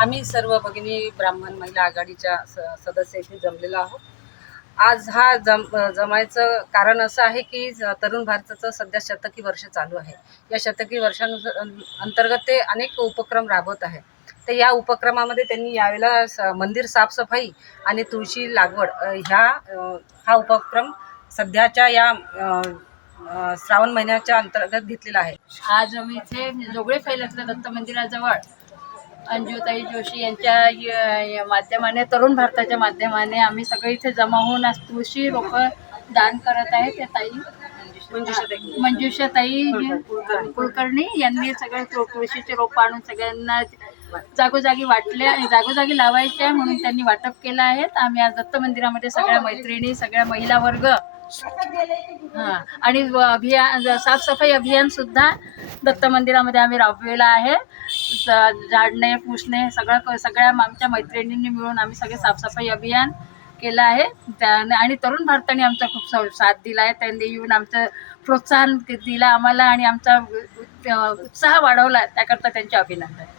आम्ही सर्व भगिनी ब्राह्मण महिला आघाडीच्या सदस्य इथे जमलेलो आहोत. आज हा जमायचं कारण असं आहे की तरुण भारताचं सध्या शतकी वर्ष चालू आहे. या शतकी अंतर्गत ते अनेक उपक्रम राबवत आहे. तर या उपक्रमामध्ये त्यांनी यावेळेला मंदिर साफसफाई आणि तुळशी लागवड हा उपक्रम सध्याच्या या श्रावण महिन्याच्या अंतर्गत घेतलेला आहे. आज आम्ही इथे जोगळे फैलातल्या दत्त मंदिराजवळ अंजुताई जोशी यांच्या माध्यमाने, तरुण भारताच्या माध्यमाने आम्ही सगळे इथे जमा होऊन आज तुळशी रोपं दान करत आहे. त्या ताई मंजुषाताई कुलकर्णी यांनी सगळे तुळशीचे रोपं आणून सगळ्यांना जागोजागी वाटले, जागोजागी लावायचे म्हणून त्यांनी वाटप केलं आहे. आम्ही आज दत्त मंदिरामध्ये सगळ्या मैत्रिणी, सगळ्या महिला वर्ग आणि अभियान, साफसफाई अभियान सुद्धा दत्त मंदिरामध्ये आम्ही राबविला आहे. झाडणे, पुसणे सगळ्या आमच्या मैत्रिणींनी मिळून आम्ही सगळे साफसफाई अभियान केलं आहे. त्याने आणि तरुण भारताने आमचा खूप साथ दिला आहे. त्यांनी येऊन आमचं प्रोत्साहन दिलं आम्हाला आणि आमचा उत्साह वाढवला. त्याकरता त्यांचे अभिनंदन.